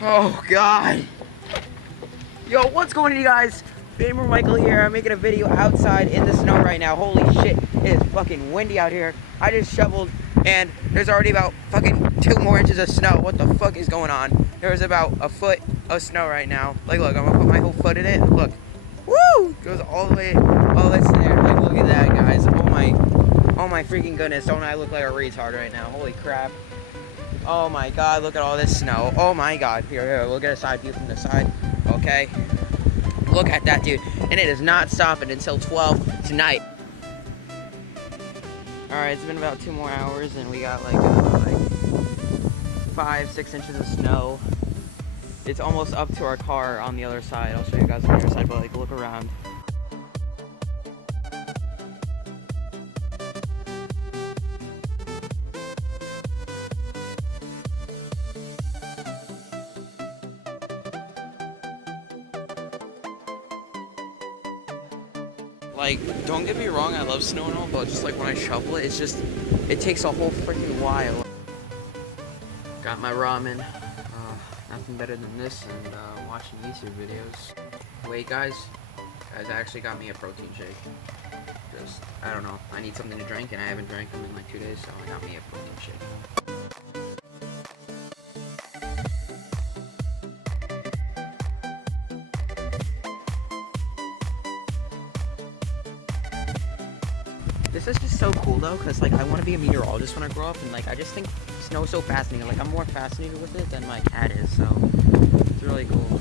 Oh god. Yo, what's going on, you guys? Famer Michael here. I'm making a video outside in the snow right now. Holy shit, it is fucking windy out here. I just shoveled and there's already about fucking 2 more inches of snow. What the fuck is going on? There's about a foot of snow right now. Like, look, I'm gonna put my whole foot in it. Look. Woo! Goes all the way there. Like, look at that, guys. Oh my freaking goodness. Don't I look like a retard right now? Holy crap. Oh my god, look at all this snow. Oh my god. Here, we'll get a side view from the side. Okay. Look at that, dude. And it is not stopping until 12 tonight. Alright, it's been about 2 more hours and we got like 5-6 inches of snow. It's almost up to our car on the other side. I'll show you guys on the other side, but like look around. Like, don't get me wrong, I love snow and all, but just like when I shovel it, it takes a whole freaking while. Got my ramen. Nothing better than this and watching YouTube videos. Wait, guys, actually got me a protein shake. Just, I don't know, I need something to drink and I haven't drank them in like 2 days, so I got me a protein shake. This is just so cool though, because like I want to be a meteorologist when I grow up, and like I just think snow is so fascinating. Like I'm more fascinated with it than my cat is, so it's really cool.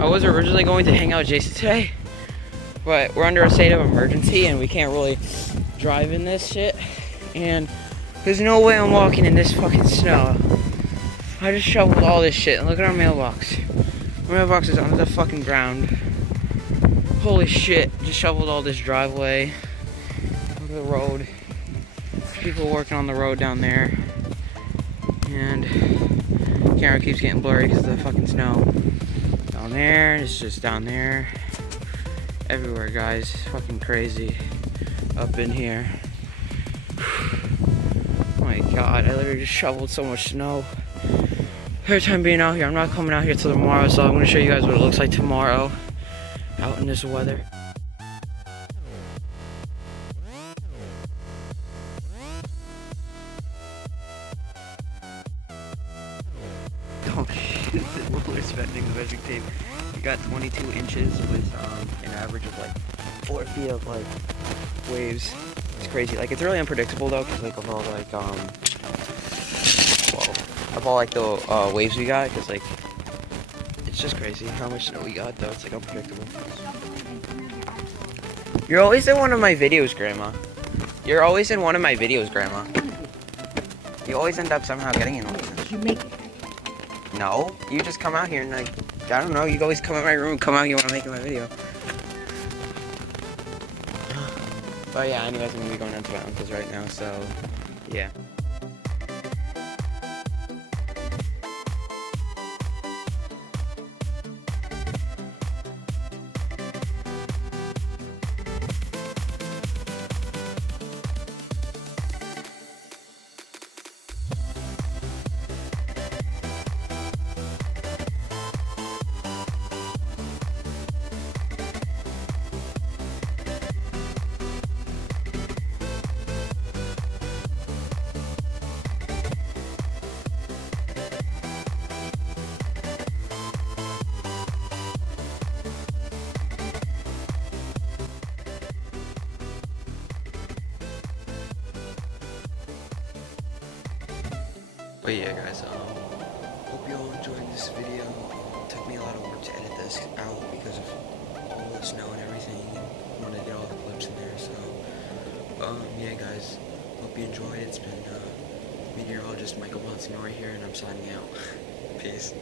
I was originally going to hang out with Jason today, but we're under a state of emergency and we can't really drive in this shit, and there's no way I'm walking in this fucking snow. I just shoveled all this shit, and look at our mailbox. Our mailbox is under the fucking ground. Holy shit, just shoveled all this driveway. Look at the road. People working on the road down there. And the camera keeps getting blurry because of the fucking snow. Down there, it's just down there. Everywhere, guys. Fucking crazy. Up in here. Oh my god, I literally just shoveled so much snow. Third time being out here. I'm not coming out here till tomorrow, so I'm going to show you guys what it looks like tomorrow out in this weather. Oh shit, the roller's bending the measuring tape. We got 22 inches with an average of like 4 feet of like waves. It's crazy. Like, it's really unpredictable though, because like of all like the waves we got, because like it's just crazy how much snow we got though. It's like unpredictable. You're always in one of my videos, Grandma. You're always in one of my videos, Grandma. You always end up somehow getting in one of them. You make it. No, you just come out here and like, I don't know, you always come in my room, come out here when I'm making my video. But yeah, anyways, I'm gonna be going down to my uncle's right now, so yeah. But yeah, guys, hope you all enjoyed this video. It took me a lot of work to edit this out because of all the snow and everything, and I wanted to get all the clips in there, so, yeah, guys, hope you enjoyed. It's been, meteorologist Michael Monsignori here, and I'm signing out. Peace.